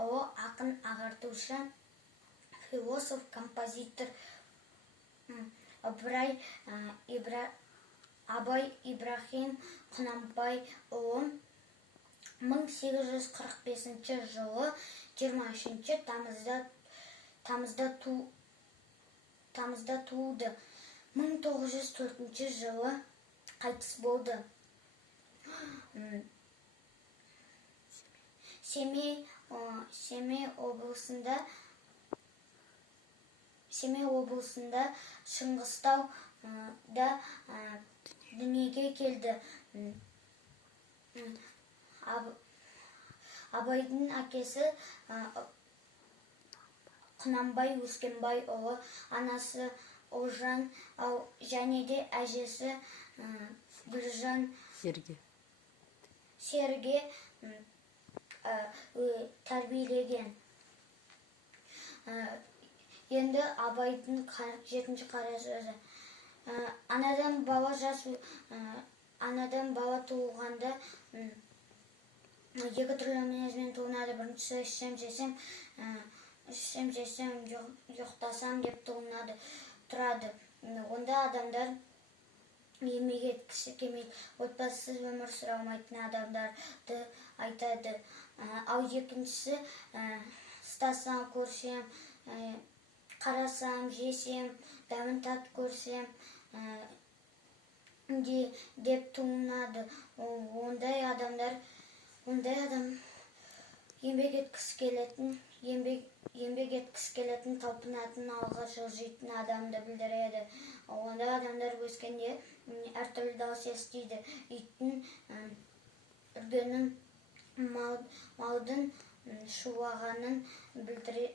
ұлы ақын ағартушы, философ, композитор Абай Ибрахим Құнанбайұлы 1845 жылы 23 тамызда туылды. 1904 жылы қайтыс болды. Семей облысында Шыңғыстауда дүниеге келді. Абайдың әкесі Құнанбай Өскенбайұлы, анасы Ұлжан, және де әжесі Гүлжан Серге тәрбиелеген. Енді Абайдың 47-ші қара сөзі. Анадан бала туылғанда екі түрлі мінезбен туынады. Біріншісі ішсем жесем ұйықтасам деп тұрады. Онда адамдар еңбек еткісі келмейді, отбасысыз өмір сүре алмайтын адамдарды айтады. Ал екіншісі ұстасам, көрсем, қарасам, жесем, дәмін татып көрсем деп туынады. Ондай адам еңбек еткісі келетін, талпынатын, алға жылжитын адамды білдіреді. Ондай адамдар өскенде әртүрлі дауыс естиді. Иттің үргенін, малдың шулағанын білдіреді.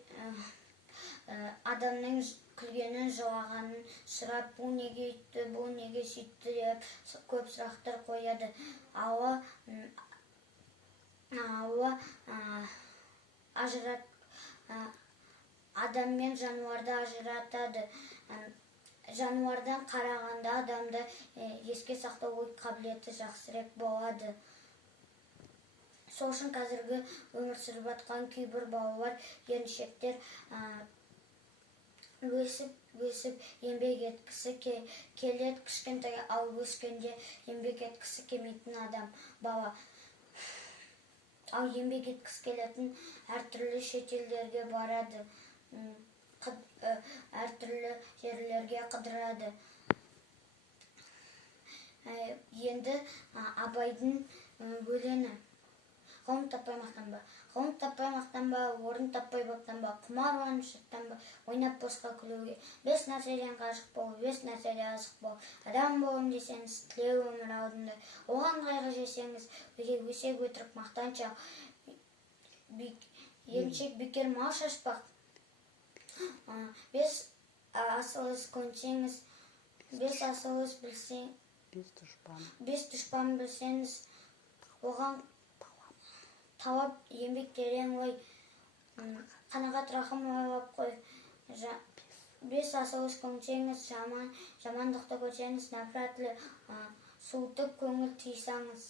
Адамның күлгенін, жылағанын сұрап, бұл неге үйтті, бұл неге сөйтті деп көп сұрақтар қояды. Адам мен жануарды ажыратады. Жануардан қарағанда адамда еске сақтау ой қабілеті жақсырек болады. Сол үшін қазіргі өмір сүріп жатқан кейбір балалар, келіншектер өсіп еңбек еткісі келеді, кішкентай, ал өскенде еңбек еткісі келмейтін бала. Ал еңбек еткісі келетін әртүрлі шетелдерге барады, әртүрлі жерлерге қыдырады. Енді Абайдың өлеңі. Ғылым таппай мақтанба. Ғылым таппай мақтанба, орын таппай баптанба, құмар оянып шаттанба, ойнап босқа күлуге. 5 нәрседен қашық бол, 5 нәрседе асық бол. Адам болым десеңіз, тілеу өмір алдында. Оған қайғы жесеңіз, өсек өтірік мақтаншақ. Емшек бекер мал шашпақ. 5 асылыз көнсеңіз, 5 асылыз білсең, 5 дұшпан білсеңіз, оған талап еңбек терең ой, қанағат рахым ойлап қой. 5 асылыз көнсеңіз, жамандықты көрсеңіз, нәпірәтлі суытып көңіл тыйсаңыз.